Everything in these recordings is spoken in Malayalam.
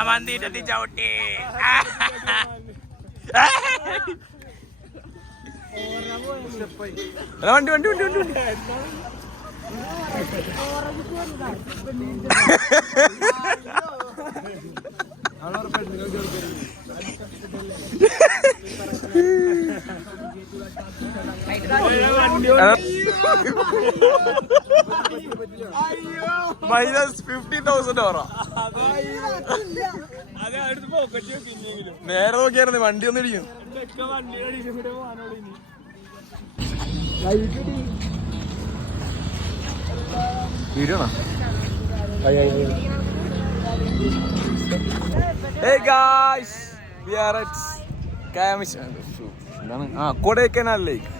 അവന്തിട്ട് ചവിട്ടി. വണ്ടി വണ്ടി വണ്ടി വണ്ടി വണ്ടി. -50,000 നേരെ നോക്കിയായിരുന്നു വണ്ടി ഒന്നും ഇടിക്കും. വീഡിയോ കൊടൈക്കനാൽ ലേക്ക്.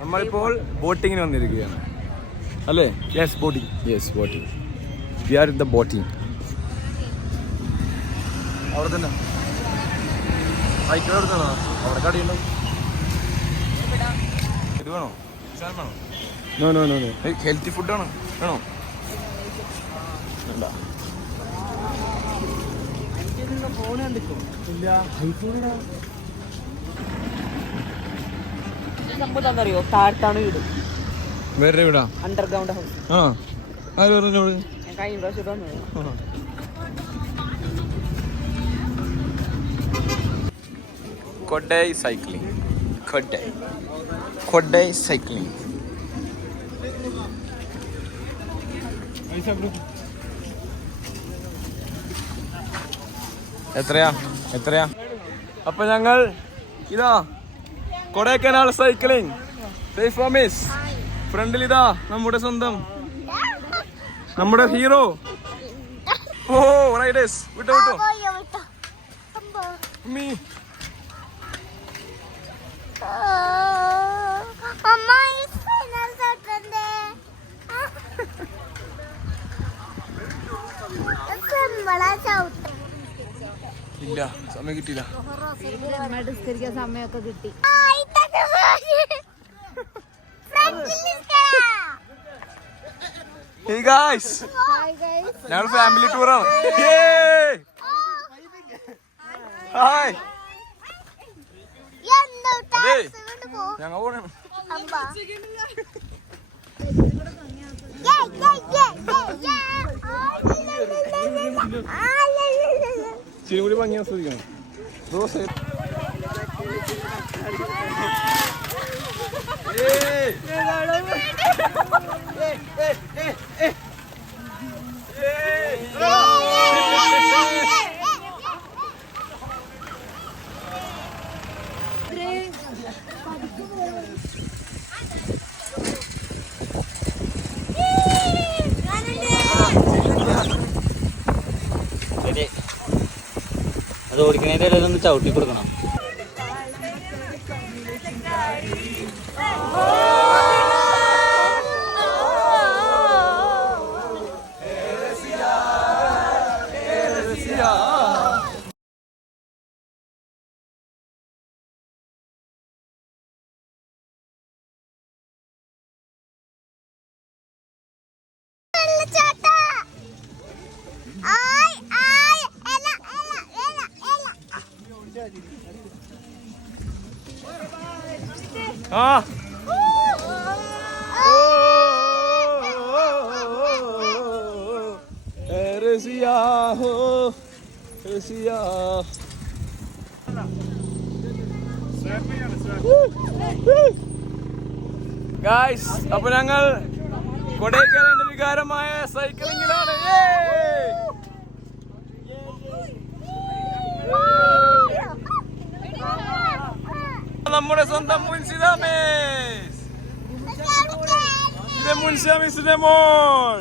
നമ്മളിപ്പോൾ ബോട്ടിങ്ങിന് വന്നിരിക്കുകയാണ് അല്ലേ? Yes boating. Yes boating. We are in the boating. അവിടെ തന്നെ ബൈക്കിലെടുത്താണോ? അവിടെ കടയുണ്ടോ? ഇത് വേണോ? വേണോ? No no no no. Healthy ഫുഡാണ്. വേണോ? വേണ്ട. ഫോൺ കണ്ടിട്ടോ? ഇല്ല. ോ താഴത്താണ് വീട്. വേറെ വീടാ? Underground house. ആ ആര് പറഞ്ഞോട്? കഴിഞ്ഞ പ്രാവശ്യം. കൊടൈ സൈക്ലിംഗ്. കൊടൈ സൈക്ലിംഗ്. എത്രയാ? അപ്പൊ ഞങ്ങൾ ഇതാ കൊടൈക്കനാൽ സൈക്ലിംഗ്. Safe promise. ഫ്രണ്ടിൽ ഇതാ നമ്മുടെ സ്വന്തം, നമ്മുടെ ഹീറോ. ഓ റൈഡേഴ്സ് വിട്ടോ മീ. ഇല്ല, സമയം കിട്ടിയില്ല. സമയമൊക്കെ കിട്ടി. Hey guys, ഞങ്ങൾ ഫാമിലി ടൂറാണ്. ഹായ്. ഞങ്ങൾ പോണ ചിരിമുടി ഭംഗി ആസ്വദിക്കണം. അത് ഓടിക്കുന്നതിൻ്റെ ഇടയിൽ ഒന്ന് ചവിട്ടി കൊടുക്കണം. ഗായ്സ്, അപ്പൊ ഞങ്ങൾ കൊടൈക്കനാലിന്റെ വികാരമായ സൈക്ലിങ്ങിലാണ്. നമ്മുടെ സ്വന്തം മുൻസിദാമിസിന്റെ മോൾ.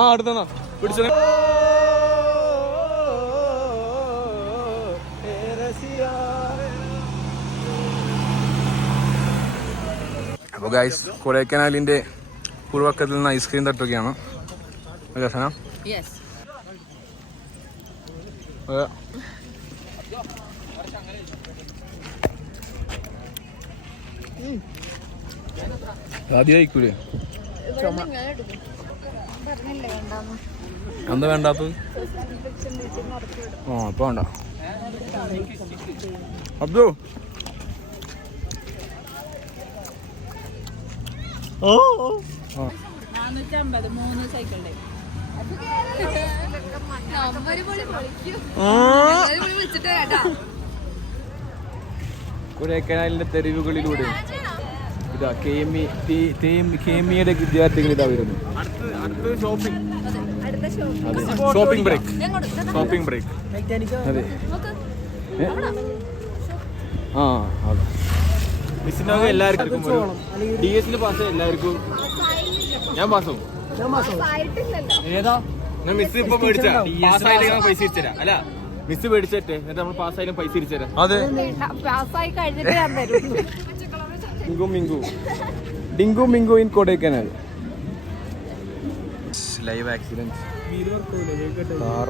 ആ അടുത്തോ പിടിച്ചോ. അപ്പോൾ ഗൈസ്, കൊടൈക്കനാലിന്റെ പൂർവക്കത്തിൽ നിന്ന് ഐസ്ക്രീം തട്ടൊക്കെയാണ്. ആദ്യം കഴിക്കൂലേ? എന്താ വേണ്ടാത്തത്? ആ ഇപ്പൊ വേണ്ട. അബ്ദു ഓ ആ 450 3 സൈക്കിളുടെ കൊടൈക്കനാലിന്റെ തെരുവുകളിലൂടെ ഇതാ കേമിയുടെ വിദ്യാർത്ഥികൾ ഇതാ വരുന്നു. Shopping break. അതെ ആ അതെ. മിസ്സിനൊക്കെ എല്ലാവർക്കും DS പാസ് എല്ലാവർക്കും. ഞാൻ പാസ്സാവും. ഏതാ ഞാൻ മിസ് ഇപ്പൊ മേടിച്ച പാസ്സായാലും പൈസ തിരിച്ചുതരാം. അല്ല മിസ് മേടിച്ചിട്ട് എന്നിട്ട് നമ്മൾ പാസ്സായാലും പൈസ തിരിച്ചുതരാം. അതെ Dinku Minku in Kodaikanal. Live accident. Car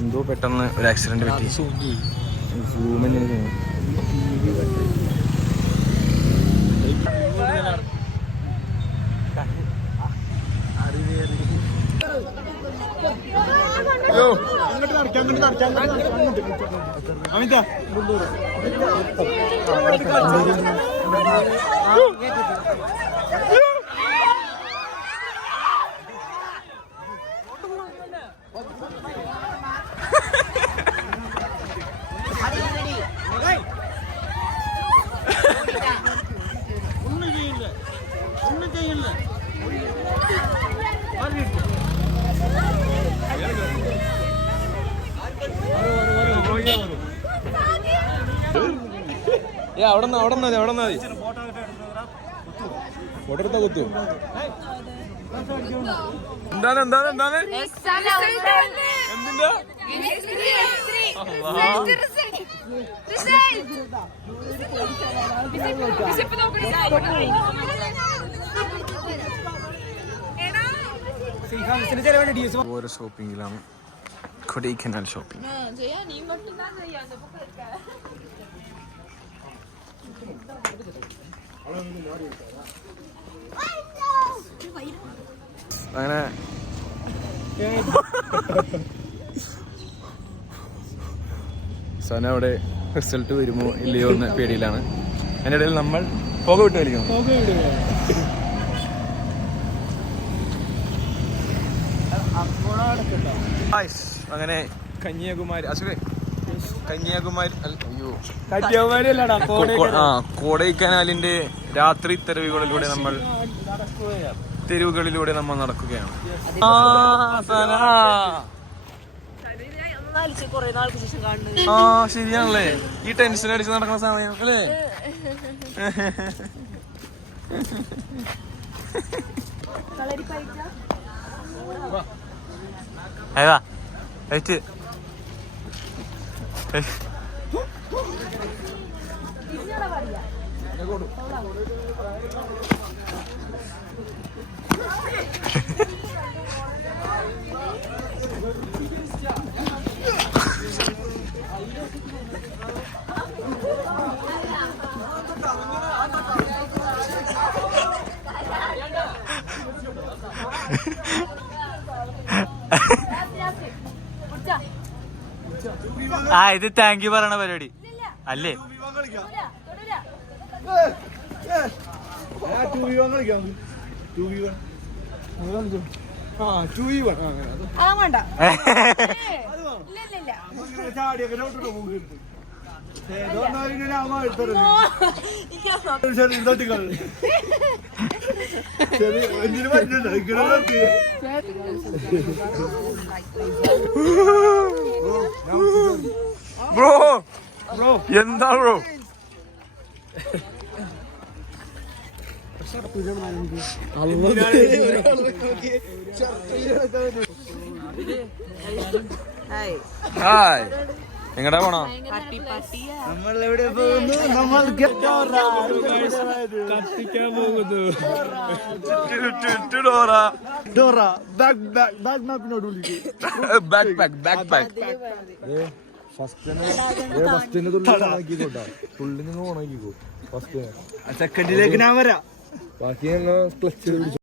എന്തോ പെട്ടെന്ന് ഒരു ആക്സിഡന്റ് പറ്റി. അമിത അവിടെ മതി. ഫോട്ടോ എടുത്താ കുത്തു. എന്താണ് എന്തിന്റെ ഓരോ ഷോപ്പിങ്ങിലാണ്. കൊടൈക്കനാൽ ഷോപ്പിംഗ്. അങ്ങനെ സന അവിടെ റിസൾട്ട് വരുമോ ഇല്ലയോ എന്ന പേടിയിലാണ്. അതിൻ്റെ ഇടയിൽ നമ്മൾ പുക വിട്ട് കളിക്കണം. അങ്ങനെ കന്യാകുമാരി കൊടൈക്കനാലിന്റെ രാത്രി തെരുവുകളിലൂടെ നമ്മൾ നടക്കുകയാണ്. ആ ശരിയാണല്ലേ, ഈ ടെൻഷൻ അടിച്ച് നടക്കുന്ന സമയം അല്ലേ? ഏതാ ഏറ്റ് ആ ഇത് താങ്ക് യു പറയണ പരിപാടി അല്ലേ? ബ്രോ എന്താ ബ്രോ? ഹായ്, എങ്ങടാ പോണോ? നമ്മളെവിടെ പോകുന്നു? നമ്മൾ കത്തിക്കാൻ പോകുന്നു. സെക്കൻഡിലേക്ക് ഞാൻ വരാം. ബാക്കി ഞങ്ങൾ ക്ലച്ച് പിടിച്ചു.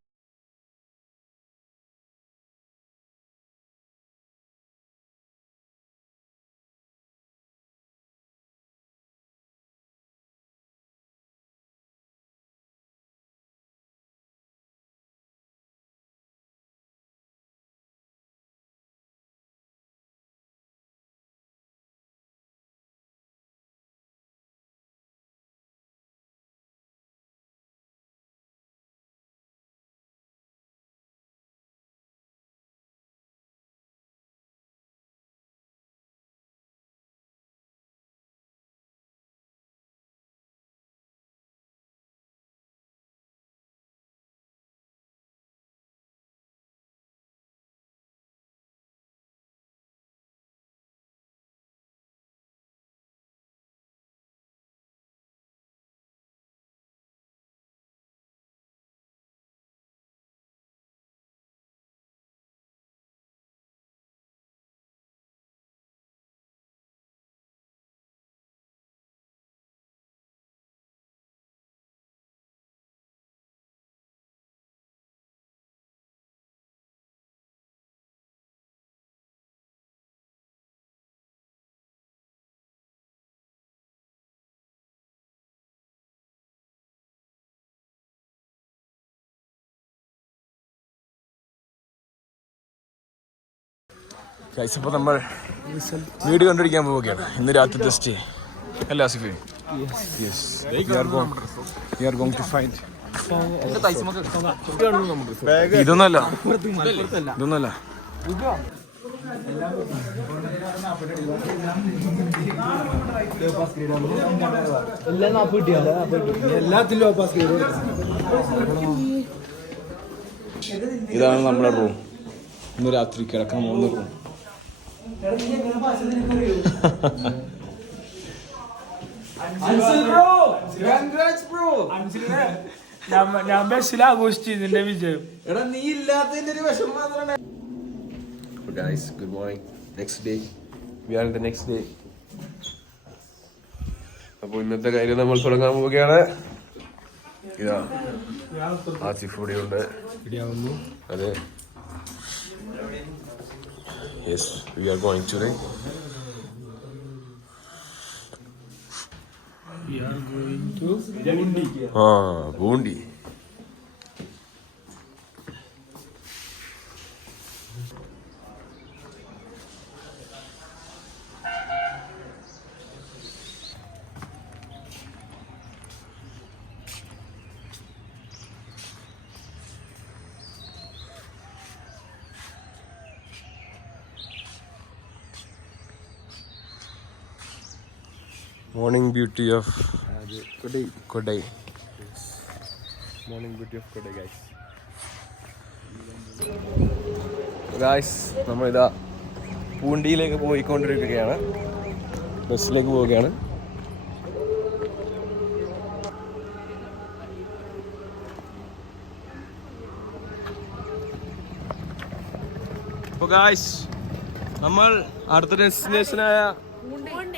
അപ്പോൾ നമ്മൾ വീട് കണ്ടുപിടിക്കാൻ പോവുകയാണ് ഇന്ന് രാത്രി സ്റ്റേ അല്ല ആസിഫേ? ഇതൊന്നല്ല ഇതാണ് നമ്മുടെ റൂം. ഇന്ന് രാത്രി കിടക്കാൻ പോകുന്ന റൂം. ഞാൻ ബസ്സിൽ ആഘോഷിച്ചു ഇതിന്റെ വിജയം. Guys, good morning. Next day. We are in the next day. അപ്പോൾ ഇന്നത്തെ കാര്യം നമ്മൾ തുടങ്ങാൻ പോവുകയാണ്. ഇതാ ആസിഫ് കൂടിയുണ്ട്. അതെ. Yes, we are going today. We are going to Bundi. Morning beauty of Kodai. Morning beauty of Kodai, guys. Guys, നമ്മളിതാ പൂണ്ടിയിലേക്ക് പോയിക്കൊണ്ടിരിക്കുകയാണ്. ബസ്സിലേക്ക് പോവുകയാണ്. അപ്പോൾ ഗായ്സ് നമ്മൾ അടുത്ത ഡെസ്റ്റിനേഷനായ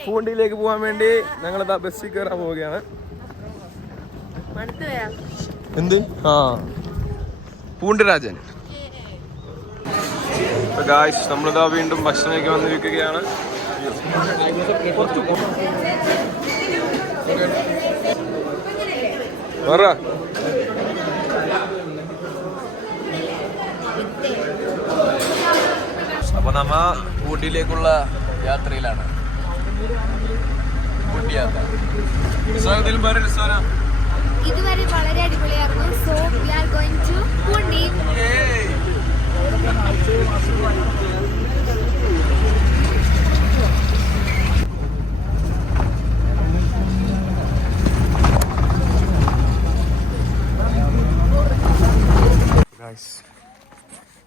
പൂണ്ടിയിലേക്ക് പോകാൻ വേണ്ടി ഞങ്ങളിതാ ബസ്സിൽ കയറാൻ പോവുകയാണ്. എന്ത്? പൂണ്ടിരാജൻ. ഗായ്സ് നമ്മളിതാ വീണ്ടും ഭക്ഷണമൊക്കെ വന്നിരിക്കുകയാണ്. അപ്പൊ നമ്മ ഊട്ടിയിലേക്കുള്ള യാത്രയിലാണ്. ഇതുവരെ വളരെ അടിപൊളിയായിരുന്നു. So we are going to Poondi.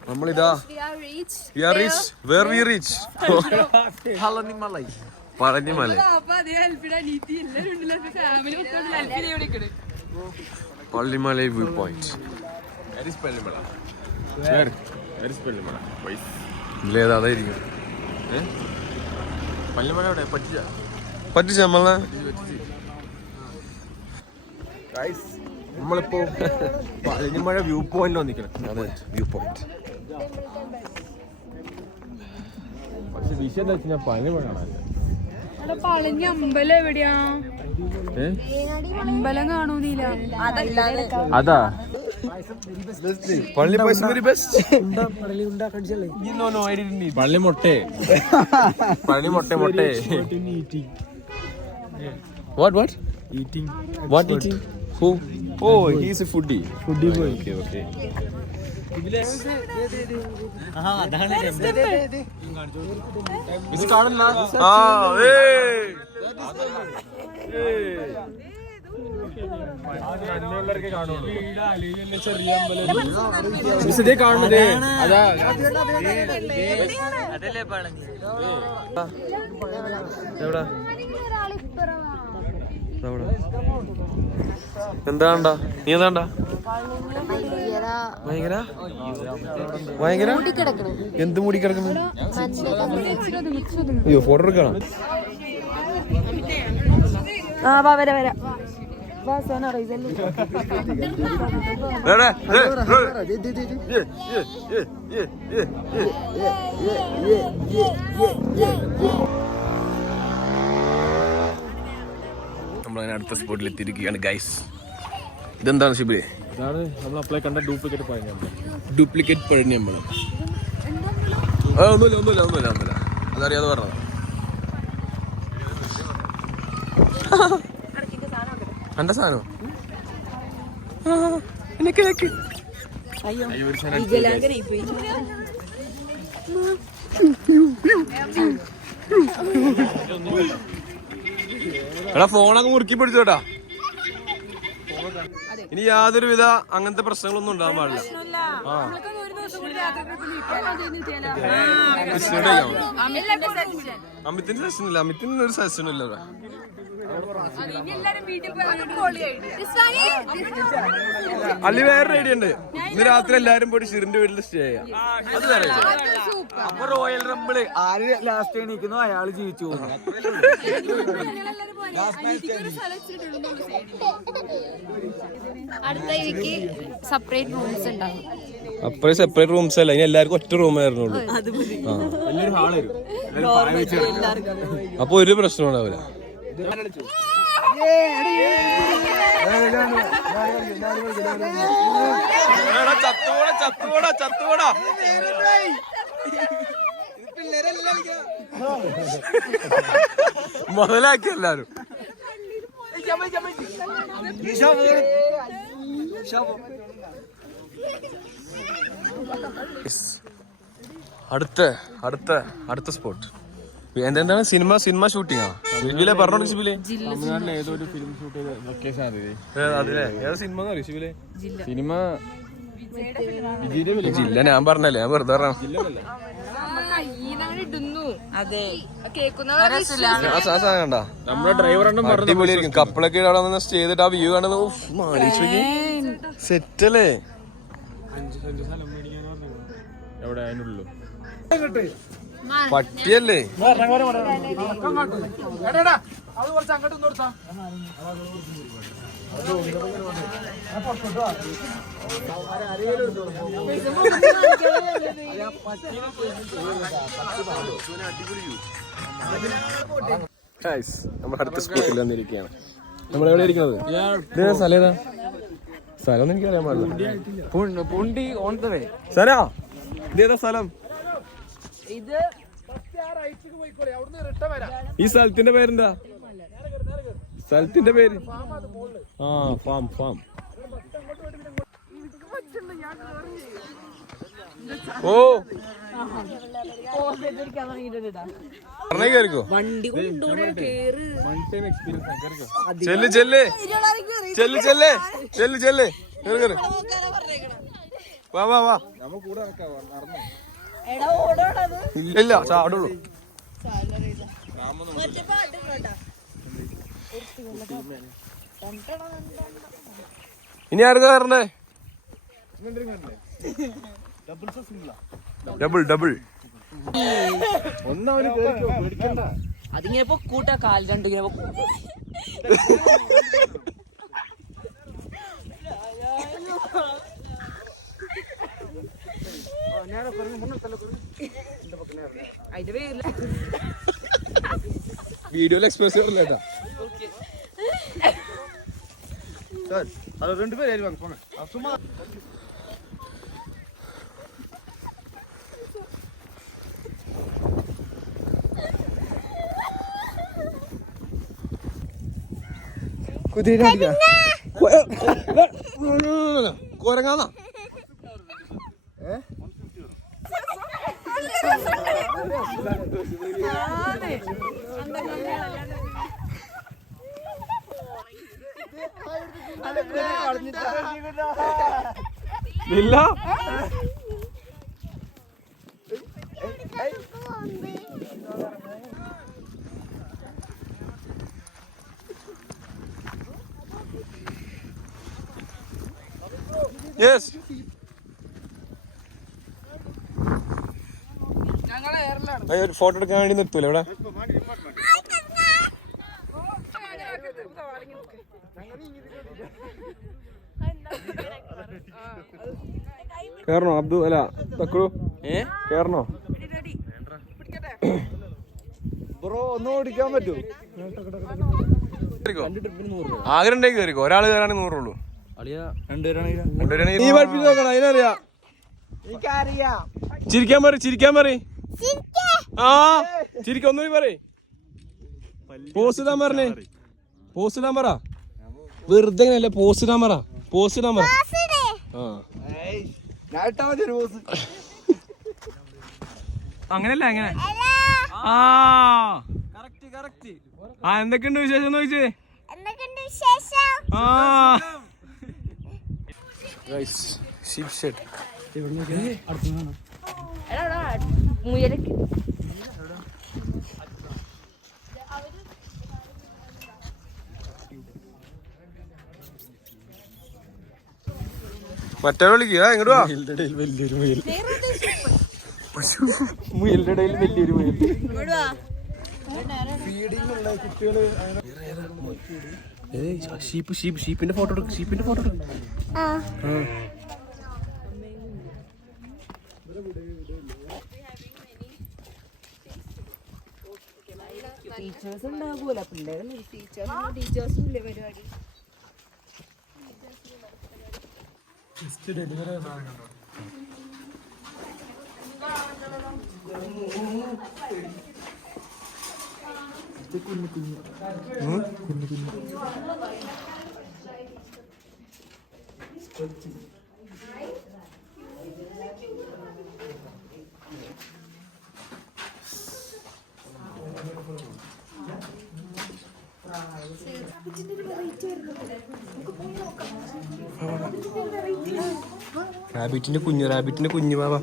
നമ്മളിതാ പളനിമല. പള്ളിമല view point. അതായിരിക്കും പള്ളിമല. പറ്റിച്ച നമ്മളെ നമ്മളിപ്പോ പഴനിമഴ വ്യൂ പോയിന്റിൽ വന്നിരിക്കണം. അതെ, വ്യൂ പോയിന്റ്. പക്ഷെ വിഷയം എന്താ വെച്ചാൽ പഴനിമഴ കാണാനില്ല. പളഞ്ഞ അമ്പലം എവിടെയാ? അമ്പലം കാണൂന്നില്ല. അതാ പള്ളി പായസം വെരി ബെസ്റ്റ്. പള്ളി മൊട്ടേ Palani മൊട്ടേ മൊട്ടേ. What? Eating. What eating? Who? Oh, he's a foodie. Foodie boy. Okay. ഇത് കാണില്ല. ഇതേ കാണുന്നത് അതാ. എവിടാ? എന്താണ്ടാ നീ എന്താണ്ടാ? ഭയങ്കര എന്ത് മൂടി കിടക്കുന്നു? അയ്യോ, ഫോട്ടോ എടുക്കണം. നമ്മളങ്ങനെ അടുത്ത സ്പോട്ടിൽ എത്തിയിരിക്കുകയാണ് ഗൈസ്. ഇതെന്താണ് ഷിബിലെ? ഇതാണ് നമ്മൾ അപ്ലൈ കണ്ട ഡ്യൂപ്ലിക്കേറ്റ് പഴനി. ഡ്യൂപ്ലിക്കേറ്റ് പഴനി അമ്പലം. ഒന്നുമില്ല അതറിയാതെ പറഞ്ഞത്. എന്റെ സാധനം എടാ, ഫോണൊക്കെ മുറുക്കി പിടിച്ചോട്ടാ. ഇനി യാതൊരുവിധ അങ്ങനത്തെ പ്രശ്നങ്ങളൊന്നും ഉണ്ടാകാൻ പാടില്ല. അമിത്തിന്റെ സെഷനില്ല, അമിത്തിന് ഒരു സെഷനും ഇല്ല. അല്ലി വേറെ ഐഡിയ ഉണ്ട്. ഇന്ന് രാത്രി എല്ലാരും പോയിട്ട് ഷിറിന്റെ വീട്ടിൽ സ്റ്റേ ചെയ്യാം. അത് അപ്പൊ റോയൽ റംബിള് ആര് ലാസ്റ്റ് എണീക്കുന്നോ അയാള് ജീവിച്ചു പോകുന്നു. അടുത്ത എനിക്ക് സെപ്പറേറ്റ് റൂംസ് ഉണ്ടാവും. അപ്പഴേ സെപ്പറേറ്റ് റൂംസ് അല്ല, ഇനി എല്ലാവർക്കും ഒറ്റ റൂമേ ആയിരുന്നുള്ളൂ. അപ്പൊ ഒരു പ്രശ്നം ഉണ്ടാവില്ല. ചത്തുകൂടാ മുതലാക്കി എല്ലാരും. അടുത്ത സ്പോട്ട് എന്താണ്? സിനിമ ഷൂട്ടിങ്ങാ? ഷിബിലെ പറഞ്ഞോണ്ട് ഷിബിലെ തമിഴ്നാട്ടിലെ ഏതോ ഒരു ഫിലിം ഷൂട്ട് ചെയ്ത ലൊക്കേഷൻ അതിലെ ഏതാ സിനിമ എന്ന് അറിയോ ഷിബിലെ? സിനിമ ജില്ല ഞാൻ പറഞ്ഞല്ലേ, ഞാൻ വെറുതെ പറഞ്ഞ. കണ്ടാ നമ്മുടെ ഡ്രൈവർ അടിപൊളിയായിരിക്കും. കപ്പിളൊക്കെ അവിടെ നിന്ന് സ്റ്റേ ചെയ്തിട്ട് ആ വ്യൂ കാണുന്നത് സെറ്റല്ലേ? എവിടെ അതിനുള്ളൂ പട്ടിയല്ലേ? നമ്മൾ അടുത്ത സ്പോട്ടിൽ വന്നിരിക്കുകയാണ്. നമ്മളെവിടെ ഇരിക്കുന്നത്? സ്ഥലം ഏതാ? സ്ഥലം എനിക്കറിയാൻ പാടില്ല. സ്ഥലാ ഇതേതാ സ്ഥലം? ഈ സ്ഥലത്തിന്റെ പേരെന്താ? സ്ഥലത്തിന്റെ പേര് ഫാം. ഓ പറഞ്ഞേ കേറിക്കോ. ചെല്ല് വാ. ഇല്ല ചാടുള്ളൂ. ഇനി ആർക്കാ കയറണ്ടേ? ഡബിൾ അതിങ്ങനെ കൂട്ടാ കാൽ രണ്ടിങ്ങനെ വീഡിയോയിൽ എക്സ്പ്രസ് ചെയ്തില്ല. അത് 2 പേര് വാങ്ങ സുമ്മാ കൊരങ്ങാന്നാ ഇല്ല. യെസ് ഒരു ഫോട്ടോ എടുക്കാൻ വേണ്ടി നിർത്തൂല ഇവിടെ. കേറണോ അബ്ദു? അല്ല തക്കുളു കേറണോ? ബ്രോ ഒന്നും ഓടിക്കാൻ പറ്റൂ? ആകെ 2 കയറിക്കോ. ഒരാൾ കയറാണെങ്കിൽ 100 ഉള്ളൂ. നീ പഠിപ്പിച്ച് നോക്കണം, അതിനറിയാ. ചിരിക്കാൻ പറ. ആ ചിരിക്ക. ഒന്നുകൂടി പറ. പോസ്റ്റ് ഇടാൻ പറഞ്ഞേ. പോസ്റ്റ് ഇടാൻ പറ. വെറുതെ അല്ലേ പോസ്റ്റ് ഇടാൻ പറ. പോസ്റ്റ് ഇടാൻ പറ. അങ്ങനല്ല അങ്ങനെ. ആ എന്തൊക്കെയുണ്ട് വിശേഷം ചോദിച്ചേ. ഷീപ്പ് ഷെഡ് മുയലക്ക് മറ്റേ വിളിക്കുക. എങ്ങോട്ട് വാ. വലിയൊരു മുയൽ. മുയലിന്റെ ഇടയിൽ വലിയൊരു മുയൽ. ഷീപ്പിന്റെ ഫോട്ടോ എടുക്കും. ടീച്ചേഴ്സ് ഉണ്ടാകൂല, പിള്ളേരല്ലേ ടീച്ചേഴ്സും ഇല്ലേ പരിപാടി. റാബിറ്റിന്റെ കുഞ്ഞു ബാബ.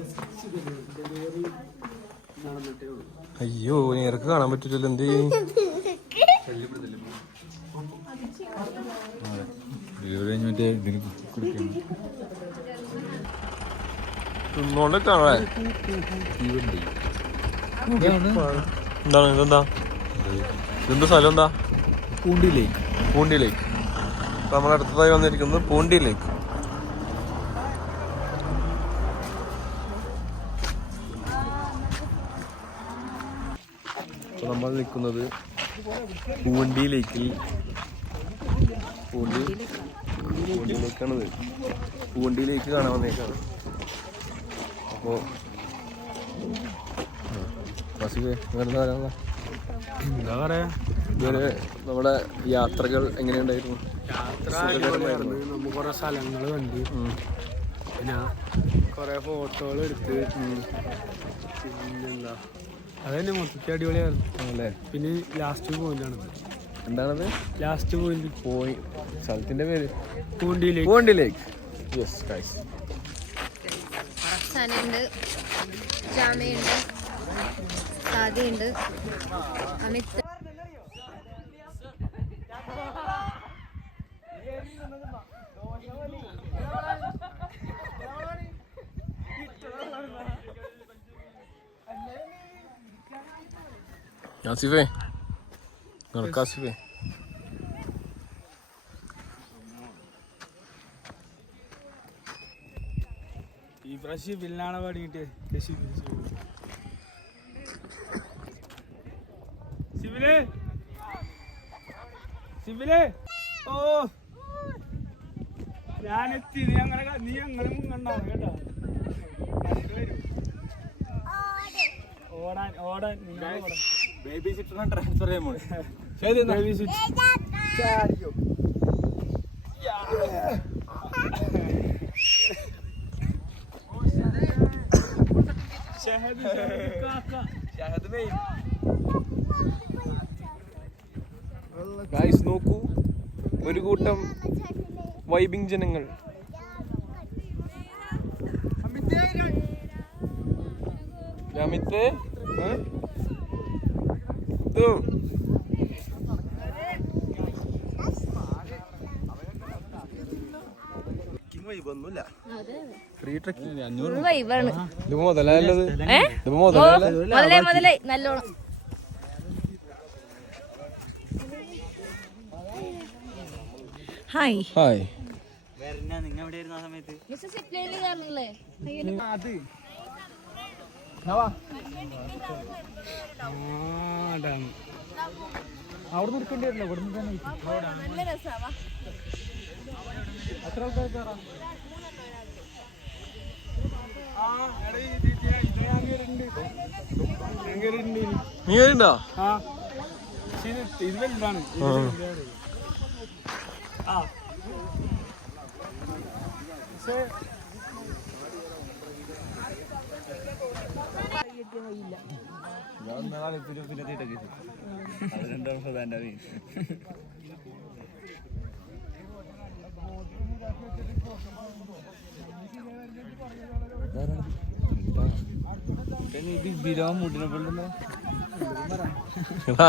അയ്യോ നേർക്ക് കാണാൻ പറ്റില്ലല്ലോ. എന്ത് ചെയ്യും? തിന്നോണ്ട് കാണാ. എന്താണ് ഇതെന്താ? ഇതെന്താ സ്ഥലം? എന്താ? പൂണ്ടി ലേക്ക്. നമ്മളടുത്തതായി വന്നിരിക്കുന്നത് പൂണ്ടി ലേക്ക്. നമ്മൾ നിൽക്കുന്നത് പൂണ്ടി ലേക്കിൽ. പൂണ്ടിയിലേക്കാണത്. പൂണ്ടിയിലേക്ക് കാണാൻ വന്നേക്കാണ്. അപ്പോൾ എന്താ പറയാ, ഇതുവരെ നമ്മുടെ യാത്രകൾ എങ്ങനെയുണ്ടായിരുന്നു? നമ്മൾ കുറെ സ്ഥലങ്ങൾ കണ്ട്, പിന്നെ കുറെ ഫോട്ടോകൾ എടുത്ത്, പിന്നെന്താ അതന്നെ മൊത്തത്തിൽ അടിപൊളിയായിരുന്നു അല്ലേ. പിന്നെ ലാസ്റ്റ് പോയിന്റാണ്. എന്താണത്? ലാസ്റ്റ് പോയിന്റ് സ്ഥലത്തിന്റെ പേര് പൂണ്ടി ലേക്ക്. Yes guys. സനുണ്ട്, ജാമയുണ്ട്, സാദിയുണ്ട്, അമിത്. ആസിഫേ നടക്കാസിഫേ. ഷിബിലിനാണ് പണി കിട്ടിയത്. ഷിബിലേ ഓ ഞാനെത്തി. നീ അങ്ങനെ മുങ്ങണ്ടാവും കേട്ടോ. ഓടാൻ ഓടാൻ ബേബി സിറ്ററിനെ ട്രാൻസ്ഫർ ചെയ്യാൻ പോണേ. ഗൈസ് നോക്കൂ, ഒരു കൂട്ടം വൈബിങ് ജനങ്ങൾ. അമിത്തേ മുതലായി നല്ലോണം. Hi hi. അവിടെ നിൽക്കേണ്ടി വരില്ല. ഇവിടെ നിന്ന് എത്ര ആൾക്കാർ നീ വരുന്നുണ്ടോ? ഇത് വലുതാണ്.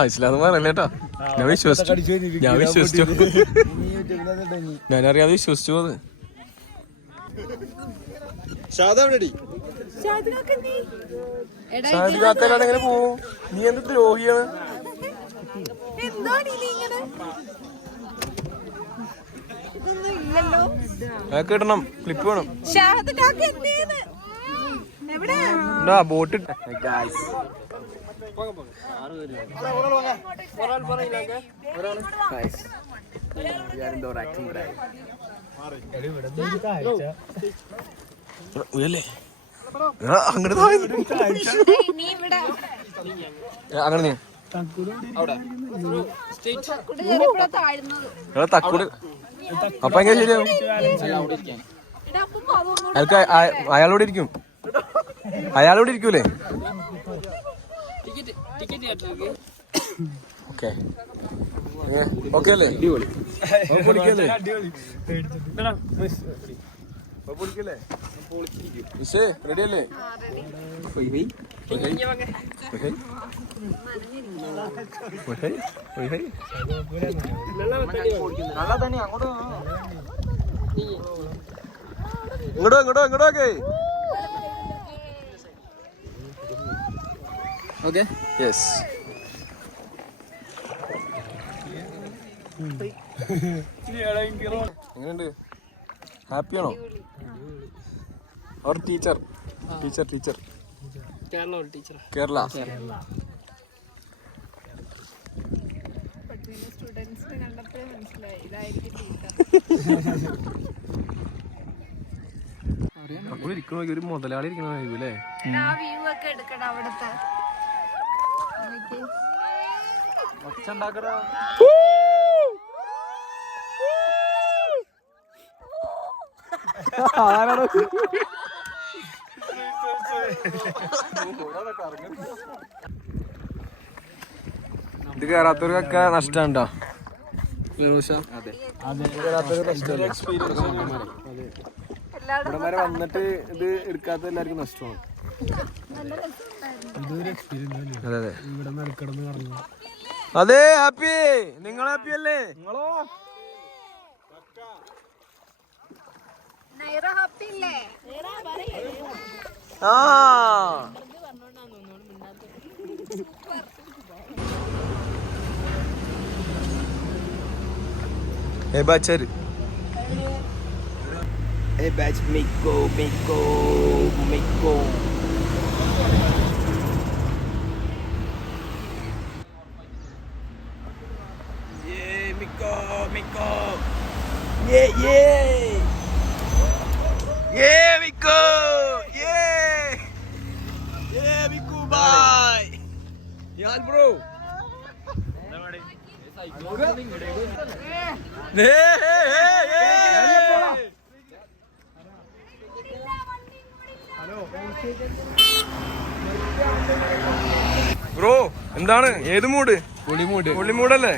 ഇസ്ലാന്ന് പറയല്ലേട്ടാ. ഞാൻ വിശ്വസിച്ചു. ഞാനറിയാതെ വിശ്വസിച്ചു പോന്ന്. എങ്ങനെ പോവും? നീ എന്ത് ദ്രോഹിയാണ്? കിട്ടണം, ക്ലിപ്പ് വേണം. ബോട്ട് അങ്ങോട്ട് അങ്ങനെ തക്കൂട്. അപ്പൊ എങ്ങനെ ശരിയാവും? അയാൾക്ക് അയാളോട് ഇരിക്കും. അയാളോട് ഇരിക്കൂലേ? ഓക്കെ ഓക്കെ അല്ലേ? പൊളിക്കല്ലേ? റെഡി അല്ലേ? ഇങ്ങോട്ടോ ഇങ്ങോട്ടോ ഇങ്ങോട്ടോക്കെ. Okay yes. എങ്ങനെയുണ്ട്? ഹാപ്പിയാണോ? അവർ ടീച്ചർ ടീച്ചർ ടീച്ചർ കേരള. അപ്പോൾ ഇരിക്കണ ഒരു മുതലാളി ഇരിക്കണ അല്ലേ? ഒച്ച ഉണ്ടാക്കടാ. ഇത് കേറാത്തവർക്കൊക്കെ നഷ്ടമുണ്ടോ? ഇവിടെ വരെ വന്നിട്ട് ഇത് എടുക്കാത്ത എല്ലാവർക്കും നഷ്ടമാണ്. അതെ അതെ അതെ. ഹാപ്പി. നിങ്ങൾ ഹാപ്പി അല്ലേ? നിങ്ങളോ? ആ ബച്ചര് A batch Miko. Yeah, Miko. Yeah. Yeah, Miko. Yeah, Miko. Bye. Yeah, bro. Bro എന്താണ് ഏത് മൂഡ്? പുള്ളിമൂടല്ലേ?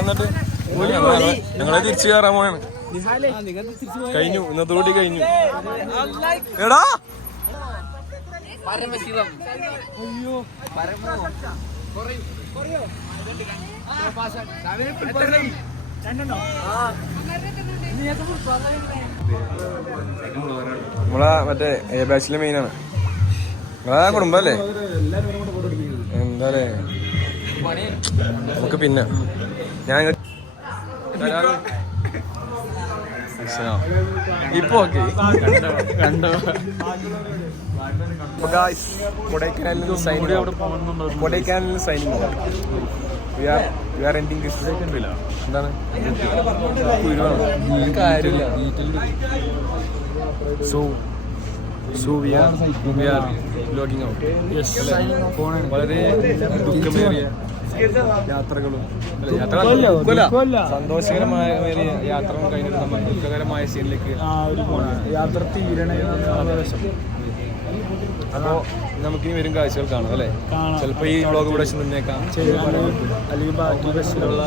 എന്നിട്ട് ഞങ്ങളെ തിരിച്ചു കയറാൻ പോയാണ്. കഴിഞ്ഞു, ഇന്നത്തോടി കഴിഞ്ഞു. എടാ നമ്മളെ മറ്റേ എ ബാച്ചിലെ മെയിനാണ്. നിങ്ങളാ കുടുംബല്ലേ? എന്താ നമുക്ക് പിന്നെ ഞാൻ ഇപ്പൊ ഓക്കെ കൊടൈക്കനാലിൽ സൈനിങ് എന്താണ് കാര്യമില്ല. So we are logging out. Yes. വളരെ ദുഃഖമേറിയ യാത്രകളും സന്തോഷകരമായ യാത്രകളും കഴിഞ്ഞിട്ട് നമ്മൾ ദുഃഖകരമായ സീനിലേക്ക് യാത്ര തീരണേ. അപ്പോൾ നമുക്കിനി വരും കാഴ്ചകൾ കാണാം അല്ലേ? ചിലപ്പോൾ ഈ വ്ളോഗ് ഇവിടെ നിന്നേക്കാം, അല്ലെങ്കിൽ ബാക്കി ബസ്സിലുള്ള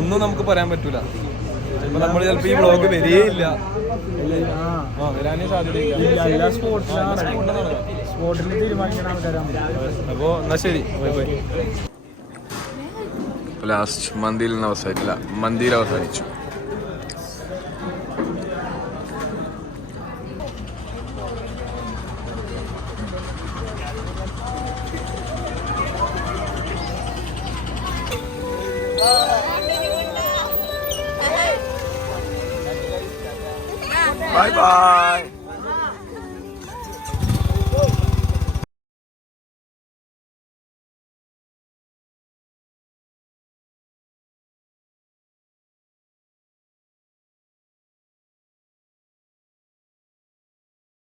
ഒന്നും നമുക്ക് പറയാൻ പറ്റൂല. ചിലപ്പോൾ നമ്മൾ ചിലപ്പോൾ ഈ വ്ളോഗ് വരികയില്ല, വരാനേ സാധ്യതയില്ല. എല്ലാ സ്പോട്ടിൽ തീരുമാനിക്കണം ആൾക്കാരാണ്. അപ്പോൾ എന്നാ ശരി, ബൈ. ലാസ്റ്റ് മന്തിയിൽ നിന്ന് അവസാനിച്ചില്ല, മന്തിയിൽ അവസാനിച്ചു. Bye bye.